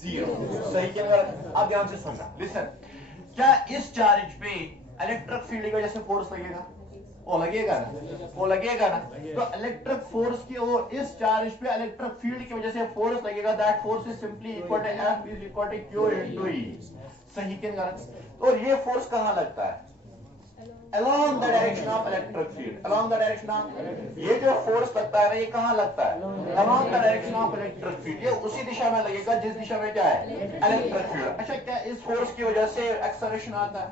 Zero. सही क्या गलत? अब ध्यान से सुनना, लिसन। क्या इस चार्ज पे इलेक्ट्रिक फील्ड की वजह से फोर्स लगेगा? वो लगेगा ना, वो लगेगा ना। तो इलेक्ट्रिक फोर्स की वो इस चार्ज पे इलेक्ट्रिक फील्ड की वजह से फोर्स लगेगा। That force is simply equal to F is equal to Q into E। सही क्या गलत? और ये फोर्स कहां लगता है? along the direction of electric field, along the direction of, ये जो फोर्स लगता है ना, ये कहां लगता है? along the direction of electric field। ये उसी दिशा में लगेगा जिस दिशा में क्या है? Electric field. अच्छा, क्या इस फोर्स की वजह से एक्सेलरेशन आता है?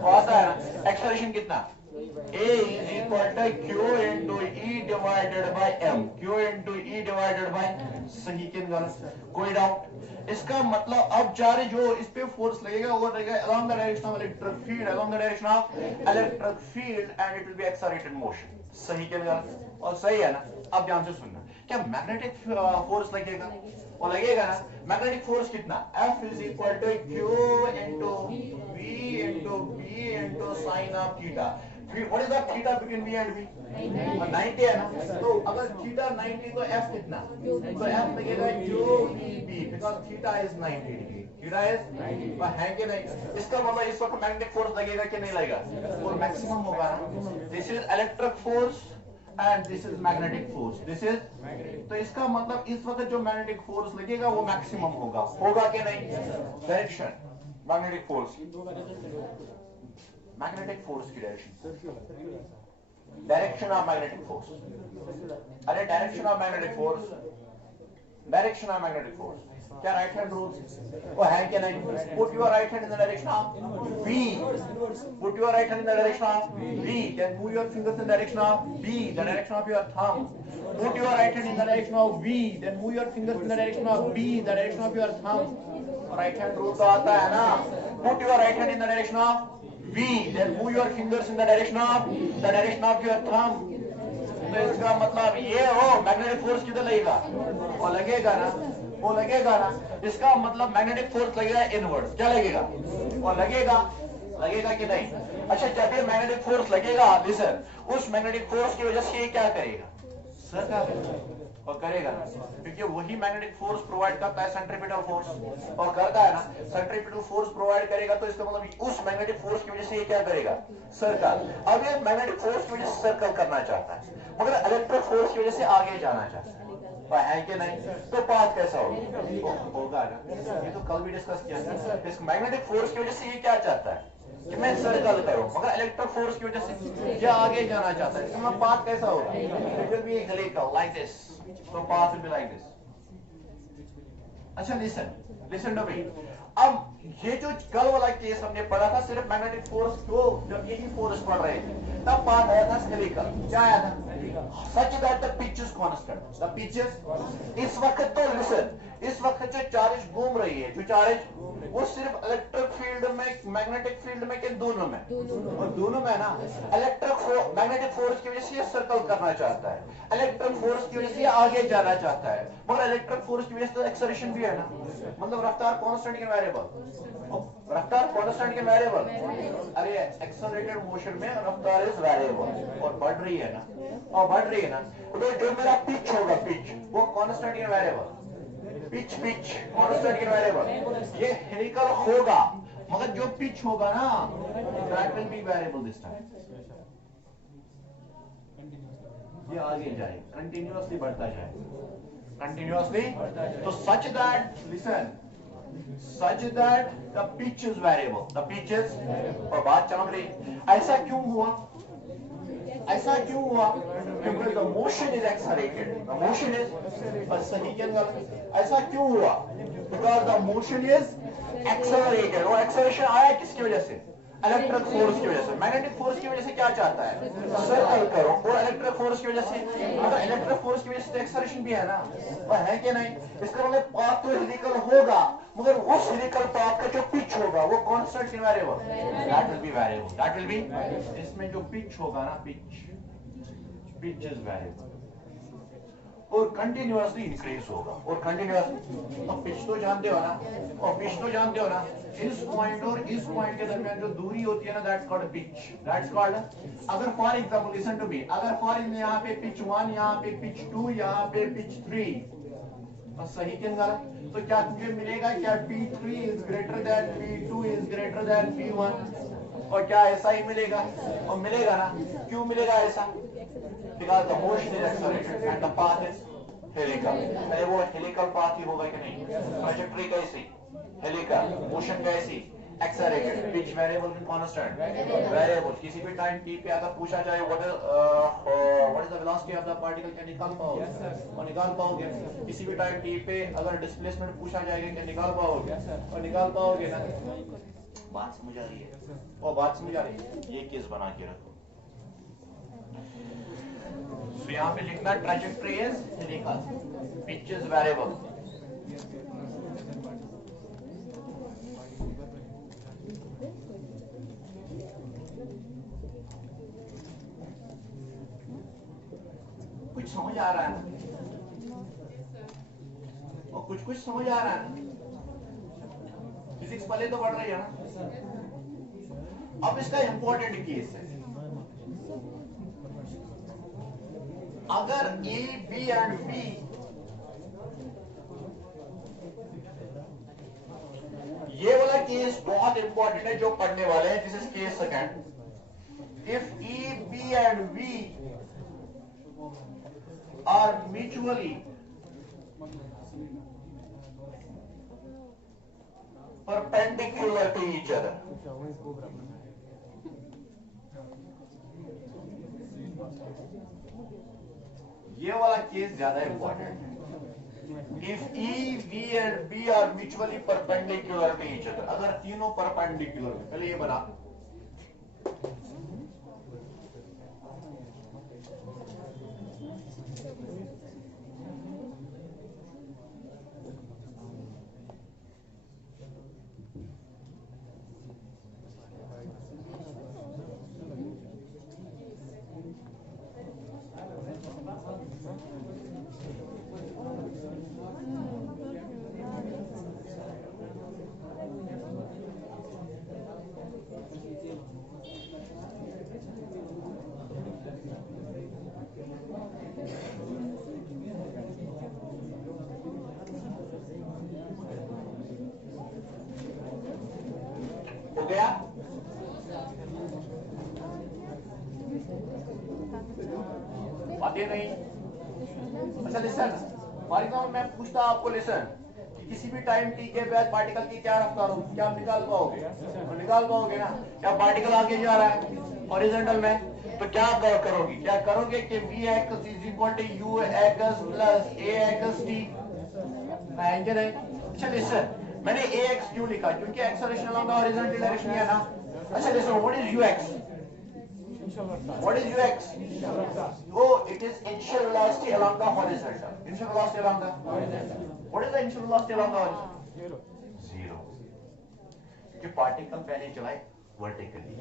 वो आता है ना। एक्सेलरेशन कितना? A is equal to Q into E divided by M, Q into E divided by, सही कि गलत? कोई डाउट? इसका मतलब अब चार्ज जो इस पे फोर्स लगेगा वो लगेगा along the direction of electric field, along the direction of electric field and it will be accelerated motion। सही कि गलत? और सही है ना। अब ध्यान से सुनना, क्या मैग्नेटिक फोर्स लगेगा? वो लगेगा ना। मैग्नेटिक फोर्स कितना? F is equal to Q into V into B into sin of theta। What is the theta between V and V? 90 है ना। तो अगर थीटा 90 तो F कितना? तो F लगेगा QVB because theta is 90 degree. Theta is है कि नहीं? इसका मतलब इस वक्त मैग्नेटिक फोर्स लगेगा कि नहीं लगेगा? और मैक्सिमम होगा ना। This is electric force and this is magnetic force. This is, तो इसका मतलब इस वक्त जो मैग्नेटिक फोर्स लगेगा वो मैक्सिमम होगा। होगा कि नहीं? Direction magnetic force, magnetic force की डायरेक्शन ऑफ मैग्नेटिक फोर्स। अरे direction of magnetic force, direction of magnetic force क्या राइट हैंड रूल वो है कि नहीं? Put your right hand in the direction of V, put your right hand in the direction of V, then move your fingers in the direction of B, the direction of your thumb। put your right hand in the direction of V, then move your fingers in the direction of B, the direction of your thumb। Right hand rule तो आता है ना। put your right hand in the direction of V, then move your fingers in the direction of your thumb। तो इसका मतलब ये हो magnetic force किधर लगेगा? वो लगेगा ना, वो लगेगा ना। इसका मतलब मैग्नेटिक फोर्स लगेगा इनवर्ड। क्या लगेगा? वो लगेगा, लगेगा कि नहीं? अच्छा, जब ये मैग्नेटिक फोर्स लगेगा, लिसन, उस मैग्नेटिक फोर्स की वजह से ये क्या करेगा? सर क्या और करेगा, क्योंकि वही मैग्नेटिक फोर्स प्रोवाइड करता है सेंट्रीपिटल फोर्स, और करता है ना। सेंट्रीपिटल फोर्स प्रोवाइड करेगा तो इसका मतलब उस मैग्नेटिक फोर्स की वजह से ये क्या करेगा? सर्कल। अब ये मैग्नेटिक फोर्स की वजह से सर्कल करना चाहता है, मगर इलेक्ट्रिक फोर्स की वजह से आगे जाना चाहता है कि नहीं? तो पाथ कैसा होगा ना? ये तो कल भी डिस्कस किया था। इस मैग्नेटिक फोर्स की वजह से ये क्या चाहता है कि मैं सर्कल करूं, मगर इलेक्ट्रिक फोर्स की वजह से ये आगे जाना चाहता है। इसका पाथ कैसा होगा? It will be helical like this. तो path will be like this. अच्छा, लिसन, लिसन टू मी। अब ये जो कल वाला केस हमने पढ़ा था सिर्फ मैग्नेटिक फोर्स को, जब यही फोर्स पढ़ रहे थे तब पाथ आया था हेलिकल। क्या आया था? Such that the pitch is constant. The pitch is, इस वक्त तो लिसन, इस वक्त जो चार्ज घूम रही है, जो चार्ज, वो सिर्फ इलेक्ट्रिक फील्ड में, मैग्नेटिक फील्ड में, किन दोनों में? और दोनों में ना। इलेक्ट्रिक मैग्नेटिक फोर्स की वजह से सर्कल करना चाहता है, इलेक्ट्रिक फोर्स की वजह से आगे जाना चाहता है, मगर इलेक्ट्रिक फोर्स की वजह से एक्सेलरेशन भी है ना। मतलब रफ्तार कांस्टेंट के वेरिएबल, रफ्तार कांस्टेंट के वेरिएबल। अरे एक्सेलरेटेड मोशन में रफ्तार इज वेरिएबल और बढ़ रही है ना, और बढ़ रही है ना। तो जो मेरा पिच होगा, पिच वो कांस्टेंट के वेरिएबल, पिच पिच कांस्टेंट के वेरिएबल। ये हेलिकल होगा, मगर जो पिच होगा ना, that will be variable this time. ये आगे जाए, कंटिन्यूअसली बढ़ता जाए, कंटिन्यूअसली। तो such that, listen, such that the pitch is variable, the pitch is, और बात चमक रही। ऐसा क्यों हुआ? ऐसा क्यों हुआ? क्योंकि the motion is accelerated, the motion is, बस सही क्या गलत? ऐसा क्यों हुआ? Because the motion is accelerated। और acceleration आया किसकी वजह से? इलेक्ट्रिक फोर्स की वजह से। मैग्नेटिक फोर्स की वजह से क्या चाहता है? सर्कल करो। और इलेक्ट्रिक फोर्स की वजह से, अगर इलेक्ट्रिक फोर्स की वजह से एक्सेलरेशन भी है ना, वह है कि नहीं? इसका मतलब पाथ तो हेलिकल होगा, मगर उस हेलिकल पाथ का जो पिच होगा वो constant variable, that will be variable, that will be, इसमें जो पिच होगा ना, पिच, पिच इज वेरिएबल, और कंटिन्यूअसली इंक्रीज होगा, और कंटिन्यूअसली। तो पिच तो जानते हो ना, और पिच तो जानते हो ना, इस पॉइंट और इस पॉइंट के दरमियान जो दूरी होती है ना, that's called pitch, that's called. अगर for example, listen to me, अगर फॉर यहाँ पे पिच 1, यहाँ पे पिच 2, यहाँ पे पिच 3, सही किन गलत? तो क्या मुझे मिलेगा क्या P3 is greater than P2 is greater than P1, और क्या ऐसा ही मिलेगा? और मिलेगा ना, क्यों मिलेगा ऐसा? Because the motion is accelerated and the path is helical. अरे वो helical path ही होगा कि नहीं? ट्रैजेक्टरी कैसी? Helical. मोशन कैसी? Accelerated. Which variable is constant? Variable. किसी भी टाइम t पे अगर पूछा जाए what is the velocity of the particle, क्या निकाल पाओगे? और निकाल पाओगे? किसी भी टाइम t पे अगर डिस्प्लेसमेंट पूछा जाएगा क्या निकाल पाओगे? और निकाल पाओगे ना? बात समझ आ रही है? और बात समझ आ रही है? ये केस बना के रखो। तो यहाँ पे लिखना trajectory is helical, pitch is variable. कुछ समझ आ रहा है ना? और कुछ समझ आ रहा है ना? फिजिक्स पहले तो पढ़ रही है ना? अब इसका इंपॉर्टेंट केस है, अगर ए बी एंड बी ये वाला केस बहुत इंपॉर्टेंट है जो पढ़ने वाले हैं। This is case second. If A B and B are mutually perpendicular to each other, ये वाला केस ज्यादा इंपॉर्टेंट है। If E, V and B are mutually perpendicular to each other, अगर तीनों परपेंडिकुलर, पहले ये बना, हो गया? बातें नहीं? अच्छा लिसन, फॉर एग्जाम्पल मैं पूछता आपको, लिसन, कि किसी भी टाइम t के बाद पार्टिकल की क्या रफ्तार होगी, क्या आप निकाल पाओगे? तो निकाल पाओगे ना? क्या पार्टिकल आगे जा रहा है हॉरिजॉन्टल में, तो क्या करोगे? क्या करोगे कि Vx is equal to Ux plus Ax t, आएंगे नहीं? अच्छा लिसन, मैंने Ax क्यों लिखा? क्योंकि acceleration along the horizontal direction है ना। अच्छा listen, what is Ux? What is Ux? Oh, it is initial velocity along the horizontal. Initial velocity along the horizontal. What is the initial velocity along the horizontal? Zero. क्योंकि particle पहले चलाए vertically,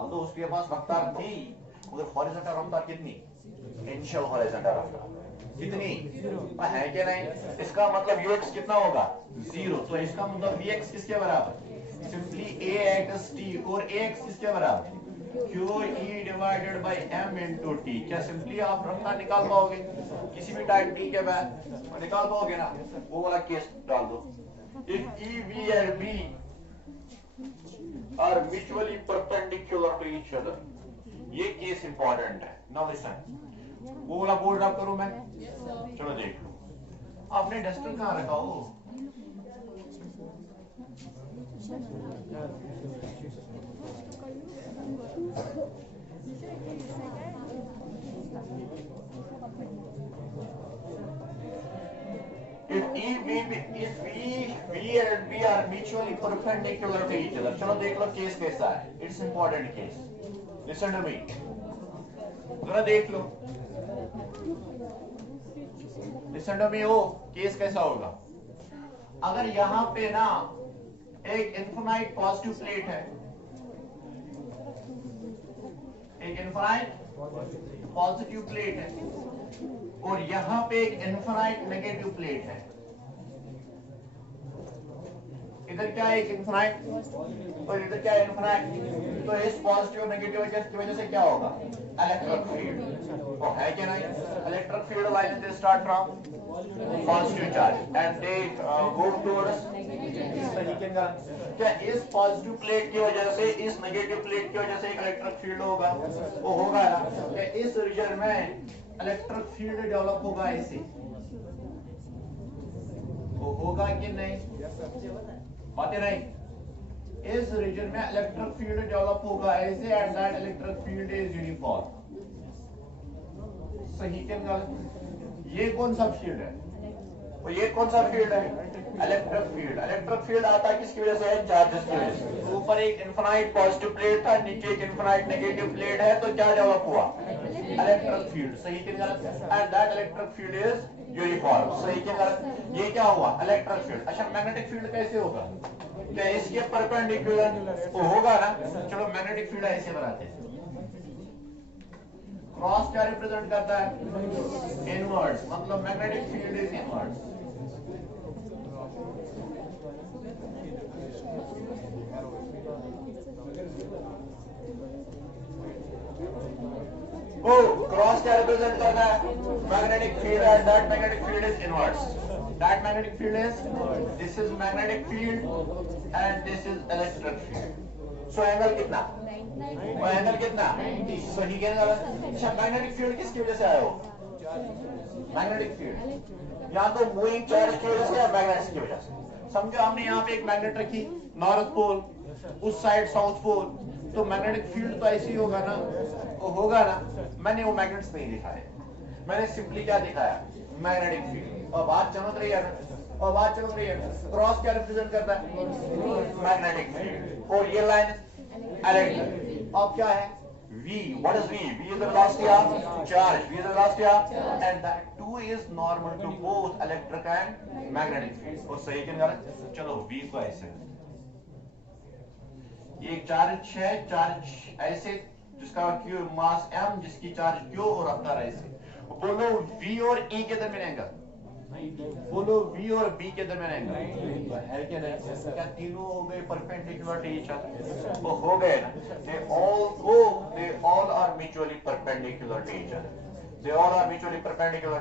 although उसके पास रफ्तार थी, मगर horizontal रफ्तार कितनी? Initial horizontal रफ्तार कितनी है कि नहीं? इसका मतलब Ux कितना होगा? जीरो। तो इसका मतलब Vx किसके बराबर? सिंपली Ax t, और Ax किसके बराबर? QE divided by m into T. क्या सिंपली आप रफ्तार निकाल पाओगे किसी भी टाइम t के बाद? और निकाल पाओगे ना? वो वाला केस डाल दो। If E, V and B are mutually perpendicular to each other, ये केस इंपॉर्टेंट है। नाउ लिसन, वो वाला बोर्ड ड्रॉप करूं मैं? चलो देख लो। आपने डस्टर कहाँ रखा हो? If V and B are mutually perpendicular to each other, चलो देख लो केस कैसा है। It's important case. Listen to me. जरा देख लो। Listen to me, ओ केस कैसा होगा? अगर यहाँ पे ना एक इनफाइनाइट पॉजिटिव प्लेट है, एक इनफाइनाइट पॉजिटिव प्लेट है, और यहां पे एक इनफाइनाइट नेगेटिव प्लेट है। इधर क्या है, एक इन्फिनाइट और इधर क्या है, इन्फिनाइट। तो इस पॉजिटिव और नेगेटिव की वजह से क्या होगा, इलेक्ट्रिक फील्ड। तो है क्या नहीं, electric field line they start from positive charge and they move towards, क्या इस पॉजिटिव प्लेट की वजह से, इस नेगेटिव प्लेट की वजह से एक इलेक्ट्रिक फील्ड होगा, वो होगा ना। क्या इस रीजन में इलेक्ट्रिक फील्ड डेवलप होगा ऐसे, वो होगा कि नहीं, बातें नहीं। इस रीजन में इलेक्ट्रिक फील्ड डेवलप होगा ऐसे and that electric field is uniform. सही क्या गलत, ये कौन सा फील्ड है, और ये कौन सा फील्ड है, इलेक्ट्रिक फील्ड। इलेक्ट्रिक फील्ड आता है किसकी वजह से, चार्जेस की वजह से। ऊपर एक इनफिनाइट पॉजिटिव प्लेट था, नीचे एक इनफिनाइट नेगेटिव प्लेट है, तो क्या डेवलप हुआ, इलेक्ट्रिक फील्ड। सही कि गलत, and that electric field is uniform. सही कि गलत, ये क्या हुआ, इलेक्ट्रिक फील्ड। अच्छा मैग्नेटिक फील्ड कैसे होगा, क्या इसके परपेंडिकुलर होगा ना। चलो मैग्नेटिक फील्ड ऐसे बनाते हैं, क्रॉस क्या रिप्रेजेंट करता है, इनवर्ड्स, मतलब मैग्नेटिक फील्ड इज इनवर्ड्स। ओ क्रॉस क्या रिप्रेजेंट करता है, magnetic field, and that magnetic field is inwards. That magnetic field is, this is magnetic field and this is electric field. So angle कितना, वो angle कितना, सही क्या गलत। अच्छा मैग्नेटिक फील्ड किसकी वजह से आया हो, मैग्नेटिक फील्ड, या तो मूविंग चार्ज की वजह से या मैग्नेट्स की वजह से। समझो हमने यहाँ पे एक मैग्नेट रखी, नॉर्थ पोल, उस साइड साउथ पोल, तो मैग्नेटिक फील्ड तो ऐसे ही होगा ना, वो होगा ना। मैंने वो मैग्नेट्स नहीं दिखाए, मैंने सिंपली क्या दिखाया, मैग्नेटिक फील्ड। और बात चमक रही है ना, और बात चमक रही है। क्रॉस क्या रिप्रेजेंट करता है, मैग्नेटिक फील्ड, और ये लाइन इलेक्ट्रिक। अब क्या है, V, what is V? V is the velocity of charge. V is the velocity of, and that too is normal to both electric and magnetic fields. और सही क्या गलत, चलो V को ऐसे, ये चार्ज है, चार्ज ऐसे जिसका Q मास M, जिसकी चार्ज Q और रफ्तार ऐसे। बोलो V और E के दरमियान एंगल, बोलो V और B के दरमियान एंगल तो है क्या नहीं, क्या तीनों हो गए परपेंडिकुलर टू ईच अदर, वो हो गए ना। they all are mutually perpendicular to each other, they all are mutually perpendicular।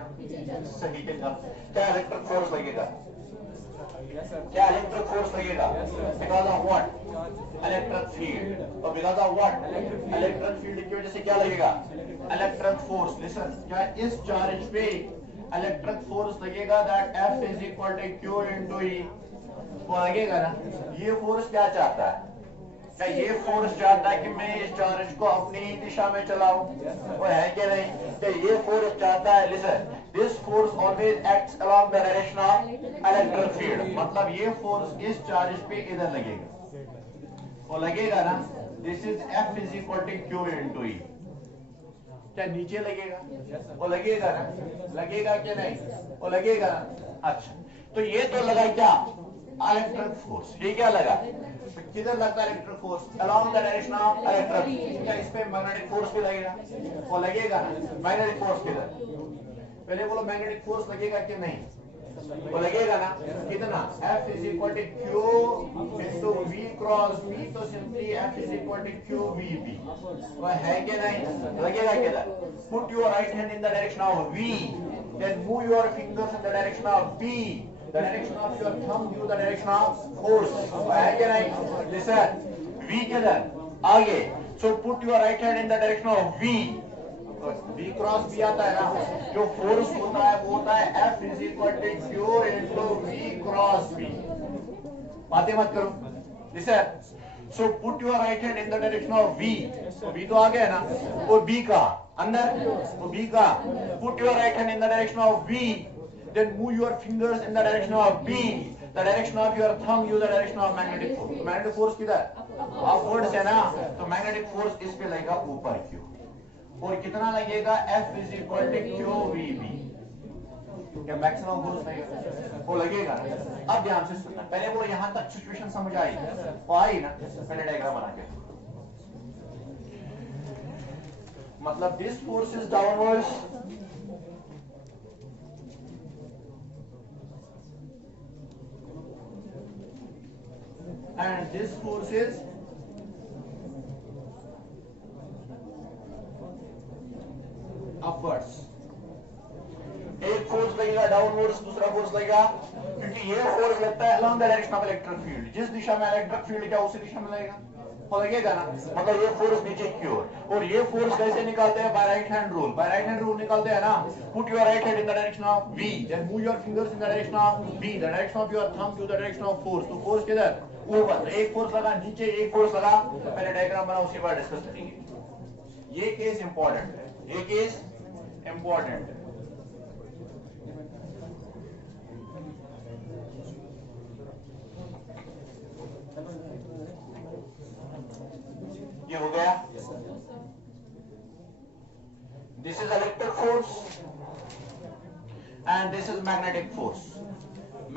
सही के साथ क्या इलेक्ट्रिक फोर्स लगेगा, क्या इलेक्ट्रिक फोर्स लगेगा, because of what, electric field, और because of what, electric field की वजह से क्या लगेगा, इलेक्ट्रिक फोर्स। लिसन, क्या इस चार्ज पे इलेक्ट्रिक फोर्स लगेगा, that F is equal to Q into E, वो लगेगा ना। ये फोर्स क्या चाहता है, क्या ये फोर्स चाहता है कि मैं इस चार्ज को अपनी दिशा में चलाऊं, वो है कि नहीं, क्या ये फोर्स चाहता है। Listen, this force always acts along the direction of electric field, मतलब ये फोर्स इस चार्ज पे इधर लगेगा, वो लगेगा ना। This is F is equal to Q into E, क्या नीचे लगेगा, वो लगेगा ना, लगेगा क्या नहीं, वो लगेगा ना। अच्छा तो ये तो लगा क्या, इलेक्ट्रिक फोर्स, ये क्या लगा, किधर लगता है electric force, along the direction of electric. क्या इस पे मैग्नेटिक फोर्स भी लगेगा, वो लगेगा ना। मैग्नेटिक फोर्स किधर, पहले बोलो मैग्नेटिक फोर्स लगेगा कि नहीं, वो लगेगा ना। कितना, F is equal to Q into V cross V, तो simply F is equal to Q V B, वो है कि नहीं, लगेगा किधर। Put your right hand in the direction of V, then move your fingers in the direction of B, the direction of your thumb give the direction of force, है कि नहीं। Listen, V किधर, आगे, so put your right hand in the direction of V, V cross V आता है ना, जो force होता है वो होता है F is equal to Q into V cross V। बातें मत करो। Listen, so put your right hand in the direction of V, तो V तो आ गया ना, और B का अंदर, तो B का, put your right hand in the direction of V, then move your fingers in the direction of B, the direction of your thumb use the direction of magnetic force। तो magnetic force किधर, upwards है ना, तो magnetic force इस पे लगेगा ऊपर Q, और कितना लगेगा, F is equal to Q V B, क्या मैक्सिमम फोर्स लगेगा, वो लगेगा ना। अब ध्यान से सुनना, पहले वो यहां तक सिचुएशन समझ आई, वो आई ना, पहले डायग्राम बना के, मतलब this force is downwards, and this force is upwards. एक फोर्स लगेगा डाउनवर्ड्स, दूसरा फोर्स लगेगा, क्योंकि ये फोर्स लगता है along the direction of electric field. जिस दिशा में इलेक्ट्रिक फील्ड क्या उसी दिशा में लगेगा, तो लगेगा ना, मतलब ये फोर्स नीचे की ओर. और ये फोर्स कैसे निकालते हैं? By right hand rule. By right hand rule निकालते हैं ना. Put your right hand in the direction of V, then move your fingers in the direction of V, the direction of your thumb to the direction of force. तो force किधर? ऊपर. एक force लगा नीचे, एक फोर्स लगा, पहले diagram बनाओ, उसके बाद डिस्कस करेंगे. ये केस इंपॉर्टेंट है, ये केस इंपॉर्टेंट है. ये हो गया. This is electric force and this is magnetic force.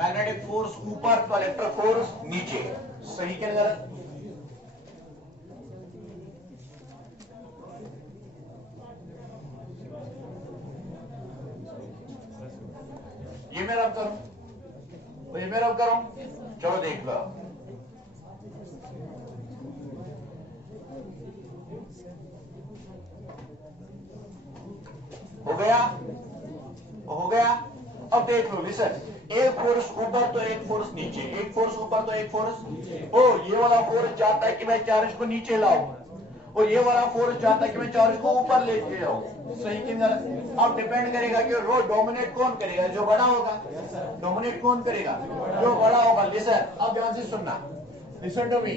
Magnetic force ऊपर तो इलेक्ट्रिक फोर्स नीचे. सही क्या गलत? ये मैं रब करूं, ये मैं रब करूं. चलो देख लो. हो गया, हो गया. अब देख लो, लिसन. एक फोर्स ऊपर तो एक फोर्स नीचे, एक फोर्स ऊपर तो एक फोर्स. ओ ये वाला फोर्स चाहता है कि मैं चार्ज को नीचे लाऊं, और ये वाला फोर्स चाहता है कि मैं चार्ज को ऊपर लेके जाऊं. सही कि गलत? अब डिपेंड करेगा कि रो डोमिनेट कौन करेगा. जो बड़ा होगा. डोमिनेट कौन करेगा? जो बड़ा होगा. लिसन, अब ध्यान से सुनना. Listen to me.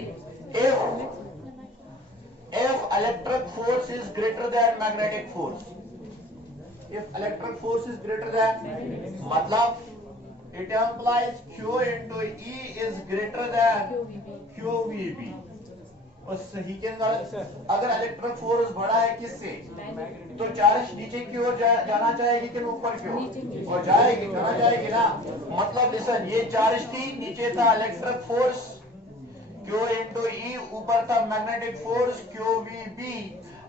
If electric force is greater than magnetic force, if electric force is greater than, मतलब it implies Q into E is greater than QVB. और सही के गलत? अगर इलेक्ट्रिक फोर्स बड़ा है किससे, तो चार्ज नीचे की ओर जाना चाहेगी कि ऊपर की ओर? और जाएगी, जाना जाएगी ना. मतलब लिसन, ये चार्ज थी, नीचे था electric force Q into E, ऊपर था मैग्नेटिक फोर्स QVB.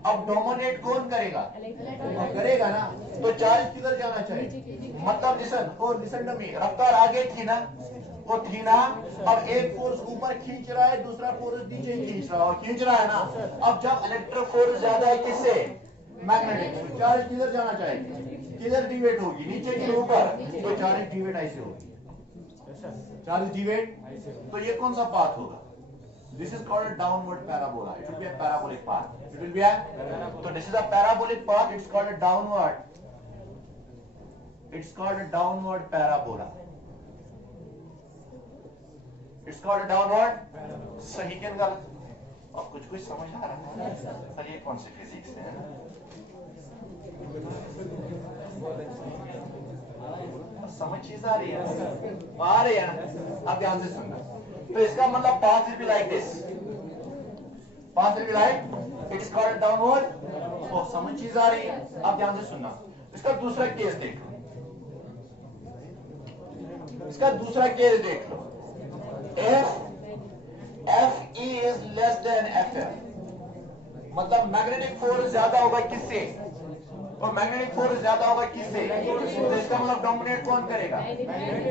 अब डोमिनेट कौन करेगा? करेगा ना. तो चार्ज किधर जाना चाहिए? मतलब लिसन, और लिसन टू मी. रफ्तार आगे थी ना, वो थी ना. अब एक फोर्स ऊपर खींच रहा है, दूसरा फोर्स नीचे खींच रहा है, खींच रहा है ना. अब जब इलेक्ट्रिक फोर्स ज्यादा है किससे? मैग्नेटिक. तो चार्ज किधर जाना चाहिए? किधर डिवेट होगी? नीचे के ऊपर. तो चार्ज डिवेट ऐसे होगी. चार्ज डिवेट. तो ये कौन सा पाथ होगा? This is called a downward parabola. It will be a parabolic path. It will be a. So this is a parabolic path. It's called a downward. It's called a downward parabola. It's called a downward. सही क्या गलत? अब कुछ समझ आ रहा है? Sir ये कौन सी फिजिक्स है? समझ चीज आ रही है? आ रही है. अब ध्यान से सुनना. तो इसका मतलब path will be like this. Path will be like, it's called downward. तो समझ चीज आ रही है? अब ध्यान से सुनना. इसका दूसरा केस देख लो. इसका दूसरा केस देख लो. F E is less than FF, मतलब मैग्नेटिक फोर्स ज्यादा होगा किससे? और मैग्नेटिक फोर्स ज्यादा होगा किससे? तो इसका मतलब डोमिनेट कौन करेगा?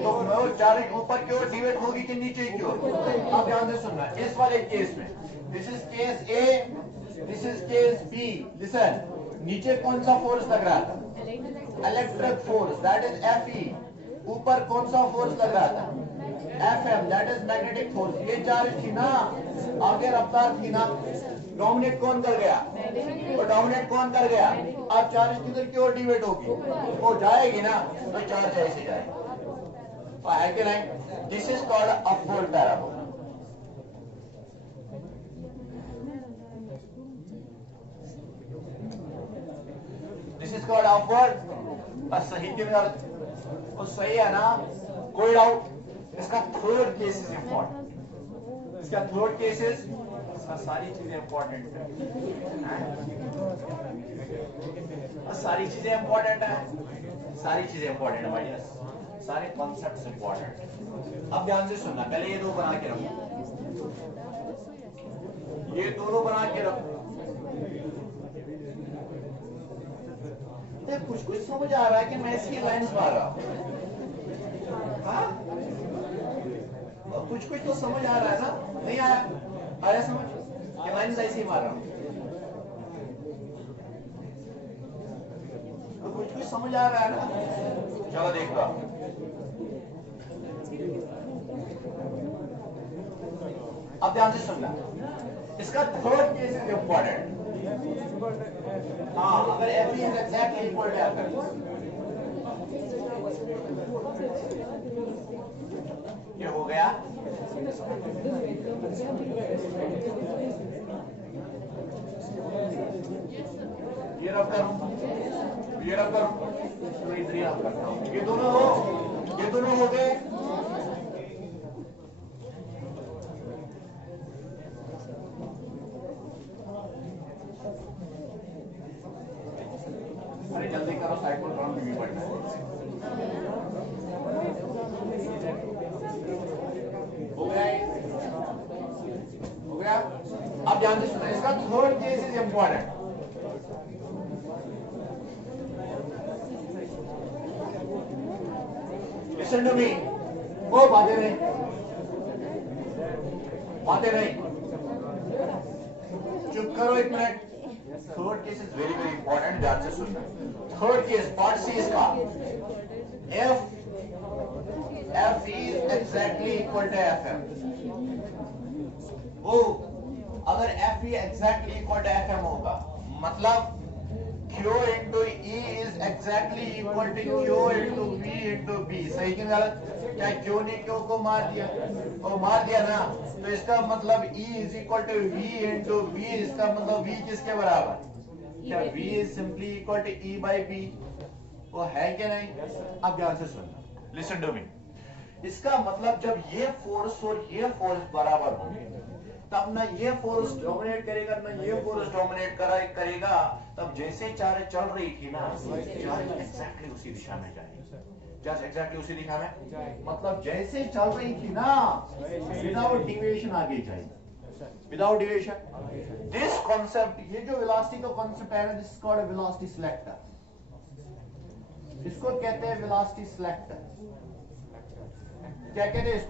तो चार्ज ऊपर की ओर डिवेट होगी कि नीचे की ओर? अब ध्यान से सुनना. इस वाले केस में, this is case A, this is case B. Listen, नीचे कौन सा फोर्स लग रहा था? Electric force, that is FE. ऊपर कौन सा फोर्स लग रहा था? FM, that is magnetic force. ये चार्ज थी ना, आगे रफ्तार थी ना. डोमिनेट कौन कर गया? तो डोमिनेट कौन कर गया? अब चार्ज किधर की ओर डिवेट होगी? वो जाएगी ना. तो चार्ज ऐसे जाएगा. तो है कि नहीं? This is called upward parabola. This is called upward. सही के गलत? वो सही है ना, कोई डाउट? इसका थर्ड केस इज इंपॉर्टेंट. इसका थर्ड केस इज, सारी चीजें इंपॉर्टेंट है. सारी चीजें इंपॉर्टेंट है. सारी चीजें इंपॉर्टेंट है भाई. सारे कॉन्सेप्ट्स इंपॉर्टेंट. अब ध्यान से सुनना. पहले ये दो बना के रखो. ये दोनों बना के रखो. कुछ समझ आ रहा है कि मैं इसकी लाइंस मार रहा हूं? कुछ कुछ तो समझ आ रहा है ना? नहीं आया? आया समझ? कि लाइन ऐसे ही मार रहा हूं, तो कुछ कुछ समझ आ रहा है ना? चलो देख लो। अब ध्यान से सुनना, इसका थर्ड केस इज इंपॉर्टेंट। हाँ, अगर F is exactly equal to F, ये हो गया। ये रब करूं, ये रब करूं, तो इधर रब करता हूं। ये दोनों हो गए। अरे जल्दी करो, साइकिल राउंड भी पड़ना है। हो गया ये? हो गया। अब ध्यान से सुना, इसका third case is important. Listen to me. ओ बातें नहीं, बातें नहीं, चुप करो एक minute. Third case is very very important, ध्यान से सुनना। थर्ड केस पार्ट सी इसका, F is exactly equal to F M. वो अगर F E exactly equal to F M होगा, मतलब Q into E is exactly equal to Q into V into B। सही कि गलत? क्या Q ने Q को मार दिया? और मार दिया ना, तो इसका मतलब E is equal to V into B, इसका मतलब V किसके बराबर? क्या V is simply equal to E by B? वो है क्या नहीं? अब ध्यान से सुनना, listen to me। इसका मतलब जब ये फोर्स और ये फोर्स बराबर होंगे, तब ना ये फोर्स डोमिनेट करेगा ना ये फोर्स डोमिनेट करेगा। तब जैसे चार्ज चल रही थी ना, चार्ज एग्जैक्टली उसी दिशा में जाएगी। चार्ज एग्जैक्टली उसी दिशा में, मतलब जैसे चल रही थी ना, विदाउट डिविएशन आगे जाएगी, विदाउट डिविएशन। दिस कॉन्सेप्ट, ये जो वेलोसिटी का कॉन्सेप्ट है ना, this is called velocity selector. इसको कहते हैं वेलोसिटी सिलेक्टर। क्या कहते हैं इसको?